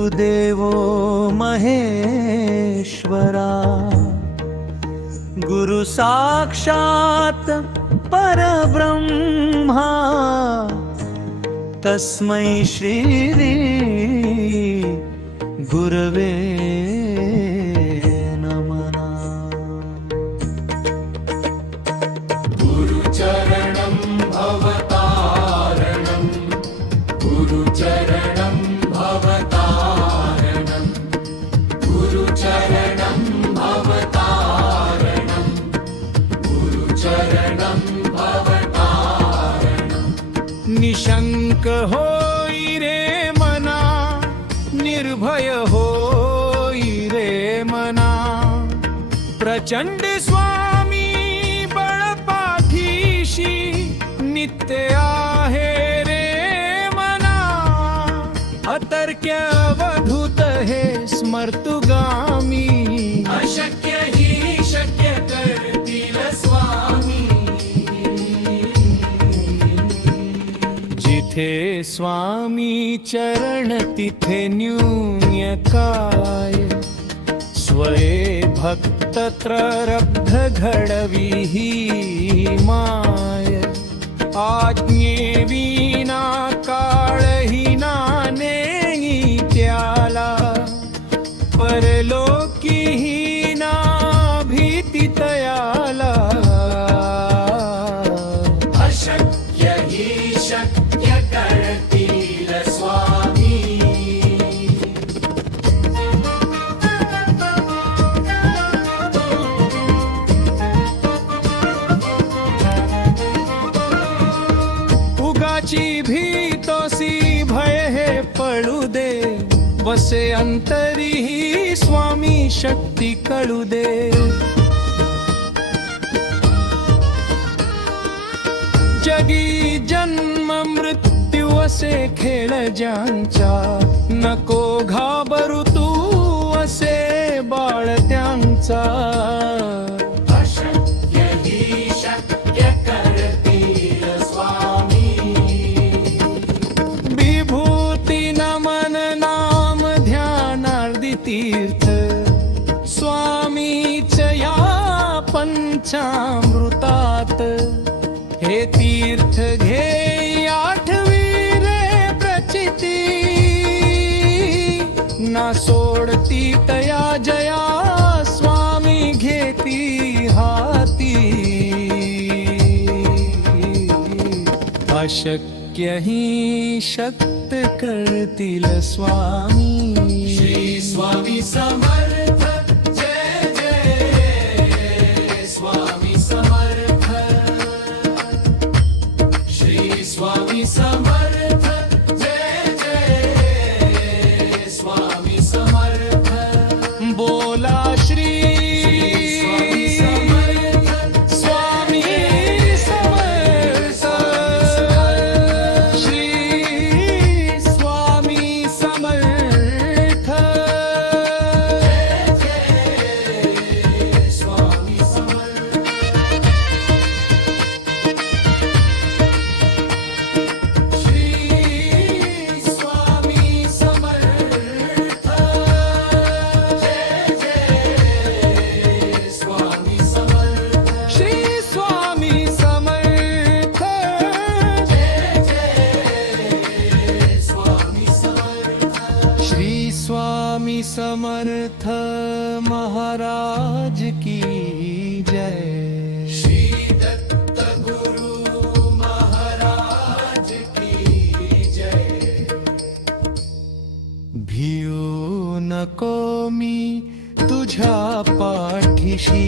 गुरुदेवो महेश्वरा, गुरु साक्षात् परब्रह्मा, तस्मै श्री गुरवे नमः। गुरुचरणं भवतारणं, गुरुचरणं भवतारणं, गुरुचरणं भवतारणं, गुरुचरणं भवतारणं। निशंक होई रे मना, निर्भय होई रे मना, प्रचंड स्वामी बळपाठीशी नित्य आहे रे मना। अतर्क्य अवधूत हे स्मर्तुगामी, अशक्य ही शक्य करतील स्वामी। जिथे स्वामी चरण तिथे न्यून्य काय, स्वये भक्त त्ररब्ध घडवी ही माय। आज्ञे विना काळही नानेई त्याला, परलोकी ही ना भीती तयाला। अशक्य ही शक्य करतील स्वामी। उगाची भीतोसी भय हे पळू दे, वसे अंतरी ही स्वामी शक्ती कळू दे। जगी जन्म मृत्यू असे खेळ ज्यांचा, नको घाबरू तू असे बाळ त्यांचा। अशक्य ही शक्य करतील स्वामी। विभूती नमन नाम ध्यानार्दी तीर्थ, स्वामीच या पंचामृतात। हे तीर्थ घे आठवी रे प्रचिती, ना सोडती तया जया स्वामी घेती हाती। अशक्य ही शक्त करतील स्वामी। श्री स्वामी समर्थ, जय जय स्वामी समर्थ। श्री स्वामी समर्थ, जय जय स्वामी समर्थ। बोला श्री स्वामी समर्थ, श्री स्वामी समर्थ। स्वामी समर्थ। श्री स्वामी समर्थ, जय जय स्वामी समर्थ। श्री स्वामी समर्थ, जय जय स्वामी समर्थ। श्री स्वामी समर्थ महाराज की जय। श्री दत्त गुरु महाराज की जय। भिऊ नको मी तुझ्या पाठीशी